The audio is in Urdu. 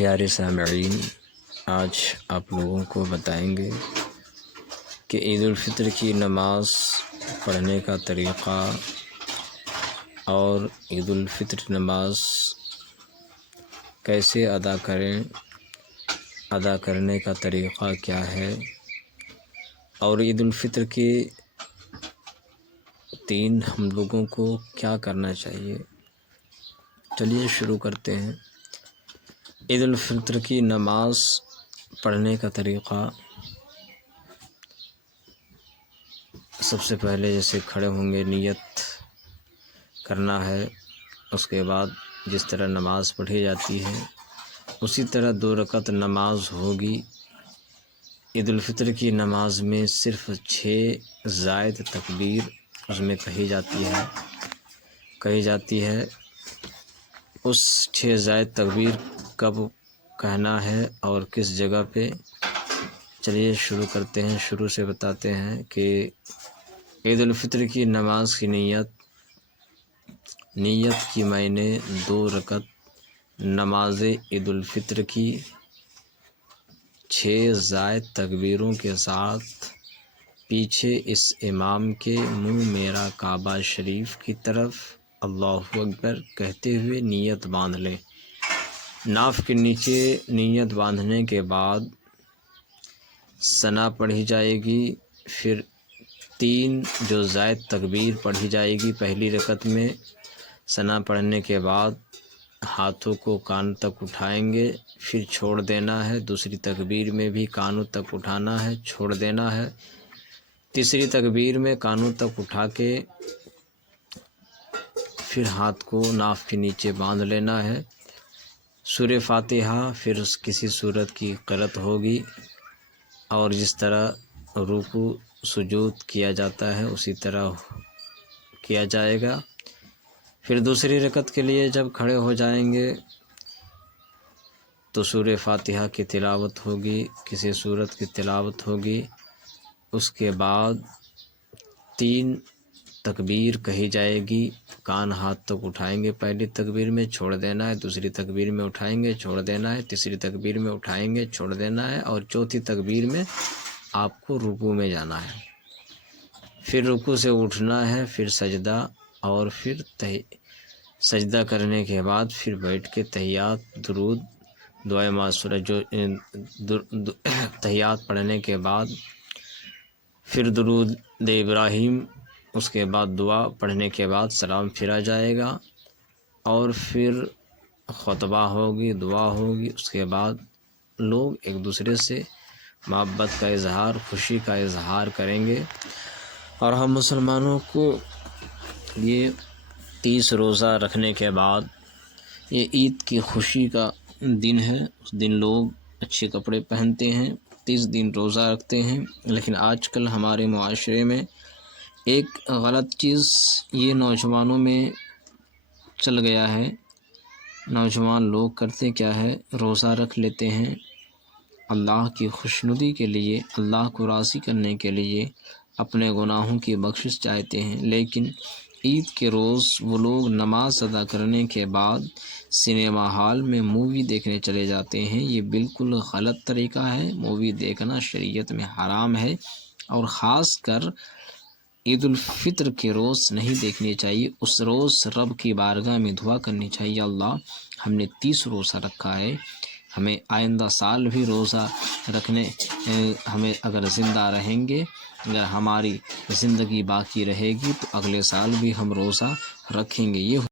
پیارے سامعین، آج آپ لوگوں کو بتائیں گے کہ عید الفطر کی نماز پڑھنے کا طریقہ اور عید الفطر نماز کیسے ادا کریں، ادا کرنے کا طریقہ کیا ہے، اور عید الفطر کے دن ہم لوگوں کو کیا کرنا چاہیے۔ چلیے شروع کرتے ہیں۔ عید الفطر کی نماز پڑھنے کا طریقہ، سب سے پہلے جیسے کھڑے ہوں گے نیت کرنا ہے، اس کے بعد جس طرح نماز پڑھی جاتی ہے اسی طرح 2 رکعت نماز ہوگی۔ عید الفطر کی نماز میں صرف 6 زائد تکبیر اس میں کہی جاتی ہے۔ اس 6 زائد تکبیر کب کہنا ہے اور کس جگہ پہ، چلیے شروع کرتے ہیں۔ شروع سے بتاتے ہیں کہ عید الفطر کی نماز کی نیت کی میں نے 2 رکعت نماز عید الفطر کی 6 زائد تکبیروں کے ساتھ پیچھے اس امام کے منہ میرا کعبہ شریف کی طرف اللہ اکبر کہتے ہوئے نیت باندھ لیں۔ ناف کے نیچے نیت باندھنے کے بعد ثنا پڑھی جائے گی، پھر 3 جو زائد تکبیر پڑھی جائے گی پہلی رکعت میں۔ ثنا پڑھنے کے بعد ہاتھوں کو کان تک اٹھائیں گے، پھر چھوڑ دینا ہے۔ دوسری تکبیر میں بھی کانوں تک اٹھانا ہے، چھوڑ دینا ہے۔ تیسری تکبیر میں کانوں تک اٹھا کے پھر ہاتھ کو ناف کے نیچے باندھ لینا ہے۔ سورہ فاتحہ پھر کسی سورت کی قرأت ہوگی، اور جس طرح رکوع سجود کیا جاتا ہے اسی طرح کیا جائے گا۔ پھر دوسری رکعت کے لیے جب کھڑے ہو جائیں گے تو سورہ فاتحہ کی تلاوت ہوگی، کسی سورت کی تلاوت ہوگی۔ اس کے بعد 3 تکبیر کہی جائے گی، کان ہاتھ تک اٹھائیں گے پہلی تکبیر میں، چھوڑ دینا ہے۔ دوسری تکبیر میں اٹھائیں گے، چھوڑ دینا ہے۔ تیسری تکبیر میں اٹھائیں گے، چھوڑ دینا ہے، اور چوتھی تکبیر میں آپ کو رکوع میں جانا ہے۔ پھر رکوع سے اٹھنا ہے، پھر سجدہ، اور پھر سجدہ کرنے کے بعد پھر بیٹھ کے تحیات، درود، دعائے معصورہ، تحیات پڑھنے کے بعد پھر درود ابراہیم، اس کے بعد دعا پڑھنے کے بعد سلام پھیرا جائے گا، اور پھر خطبہ ہوگی، دعا ہوگی۔ اس کے بعد لوگ ایک دوسرے سے محبت کا اظہار، خوشی کا اظہار کریں گے۔ اور ہم مسلمانوں کو یہ 30 روزہ رکھنے کے بعد یہ عید کی خوشی کا دن ہے۔ اس دن لوگ اچھے کپڑے پہنتے ہیں، 30 دن روزہ رکھتے ہیں۔ لیکن آج کل ہمارے معاشرے میں ایک غلط چیز یہ نوجوانوں میں چل گیا ہے۔ نوجوان لوگ کرتے کیا ہے، روزہ رکھ لیتے ہیں اللہ کی خوشنودی کے لیے، اللہ کو راضی کرنے کے لیے، اپنے گناہوں کی بخشش چاہتے ہیں، لیکن عید کے روز وہ لوگ نماز ادا کرنے کے بعد سنیما ہال میں مووی دیکھنے چلے جاتے ہیں۔ یہ بالکل غلط طریقہ ہے۔ مووی دیکھنا شریعت میں حرام ہے، اور خاص کر عید الفطر کے روز نہیں دیکھنی چاہیے۔ اس روز رب کی بارگاہ میں دعا کرنی چاہیے، اللہ ہم نے 30 روزہ رکھا ہے، ہمیں آئندہ سال بھی روزہ رکھنے، ہمیں اگر زندہ رہیں گے، اگر ہماری زندگی باقی رہے گی تو اگلے سال بھی ہم روزہ رکھیں گے۔ یہ